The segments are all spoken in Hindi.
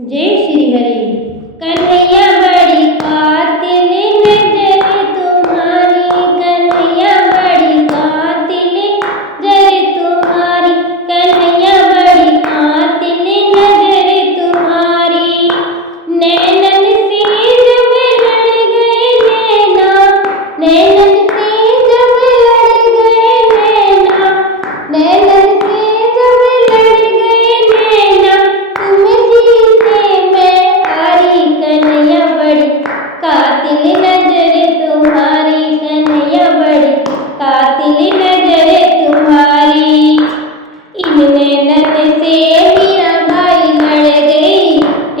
जय श्री हरि। कन्हैया बड़ी कातिल नजर तुम्हारी, कन्हैया बड़ी कातिल नजर तुम्हारी, कन्हैया बड़ी कातिल नजर तुम्हारी। नैनन से जब लड़ गए नैना, नैनन से जब लड़ गए नैना, नैनन से जब लड़ गए नैना, तुम जीते मैं हारी। कन्हैया बड़ी कातिल नजर तुम्हारी, कन्हैया बड़ी कातिल नजर तुम्हारी। इन नैनन से मेरा भाई लड़ गई,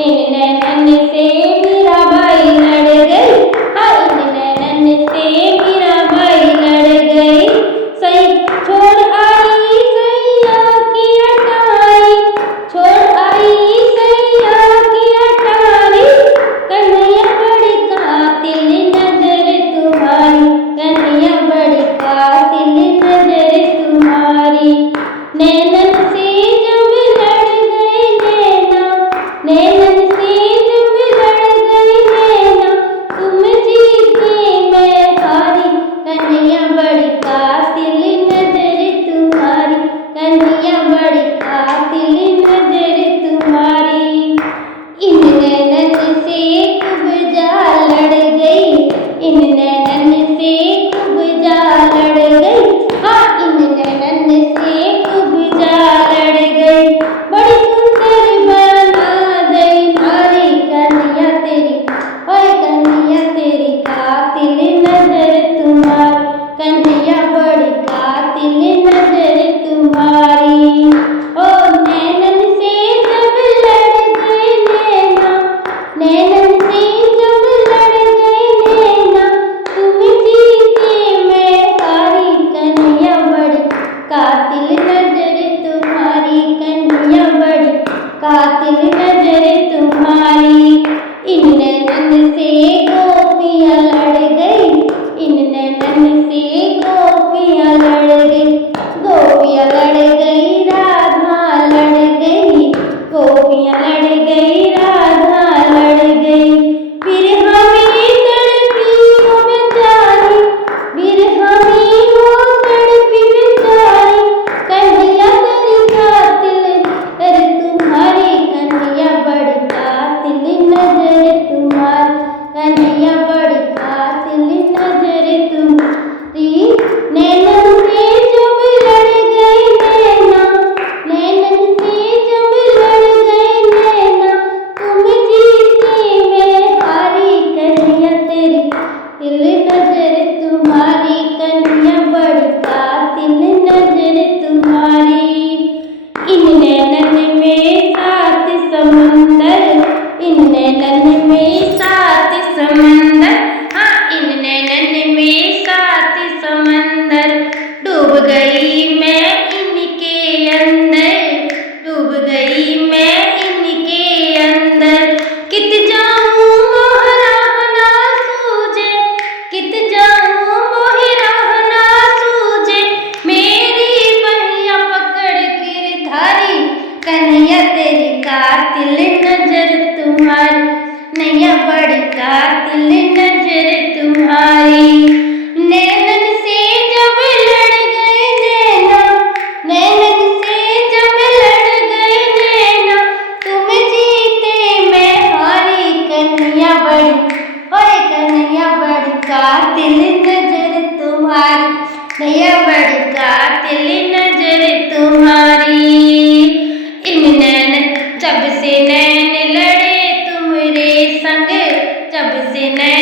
इन नैनन से मेरा भाई लड़ गई, हाँ इन नैनन से मेरा भाई लड़ गई। सही छोड़ आई सैया की अटारी, छोड़ आई सैया की अटारी। कन्हैया बड़ी कातिल नजर तुम्हारी, कन्हैया बड़ी कातिल नजर तुम्हारी। नैनन से जब लड़ गए नैना, नैनन से जब लड़ गए नैना, तुम जीते मैं हारी। कन्हैया बड़ी कातिल नजर तुम्हारी, कन्हैया बड़ी कातिल नजर तुम्हारी। इन नैनन से खूब जा लड़ गई, इन नैनन से खूब जा लड़ गई, हाँ इन नैनन से खूब जा लड़ गई। बड़ी सुंदर बना दई नारी, कन्हैया तेरी ओए कन्हैया तेरी कातिल नजर तुम्हारी, कन्हैया बड़ी कातिल नजर तुम्हारी। ओ नैनन से जब लड़ गए नैना, नैनन से जब लड़ गए नैना, तुम जीते मैं हारी। कन्हैया बड़ी कातिल नजर तुम्हारी, कन्हैया बड़ी कातिल नजर तुम्हारी। इन नैनन से गोपियाँ लड़ गई, इन नैनन से गोपियाँ लड़ गई, गोपियाँ लड़ गई राधा लड़ गई, गोपियाँ लड़ गई राधा लड़ गई। बिरहा में तड़पी वो बेचारी, बिरहा में वो तड़पी बेचारी। कन्हैया तेरी कातिल नजर तुम्हारी, कन्हैया बड़ी कातिल नजर तुम्हारी, कन्हैया बड़ी कातिल नजर तुम्हारी। नैनन से जब लड़ गए नैना, नैनन से जब लड़ गए नैना, तुम जीते मैं हारी। कन्हैया तेरी कातिल नजर तुम्हारी, कन्हैया बड़ी कातिल नजर तुम्हारी। इन नैनन में सात समंदर, इन नैनन में सात समंदर, हाँ इन नैनन में सात समंदर। डूब गई मैं इनके अंदर, डूब गई मैं इनके अंदर। कित जाऊं मोहरा ना सूझे, कित जाऊं मोहरा ना सूझे, मेरी बहिया पकड़ गिरधारी। कन्हैया तेरी कातिल नजर तुम्हारी, नैया बड़ी कातिल नजर तुम्हारी। नैनन से जब लड़ गए नैना, नैनन से जब लड़ गए नैना, तुम जीते मैं हारी। कन्हैया बड़ी ओए कन्हैया बड़ी कातिल नजर तुम्हारी, नैया बड़ी कातिल नजर तुम्हारी। इन नैन जब से नैन लड़े तुमरे संग, जब से नैन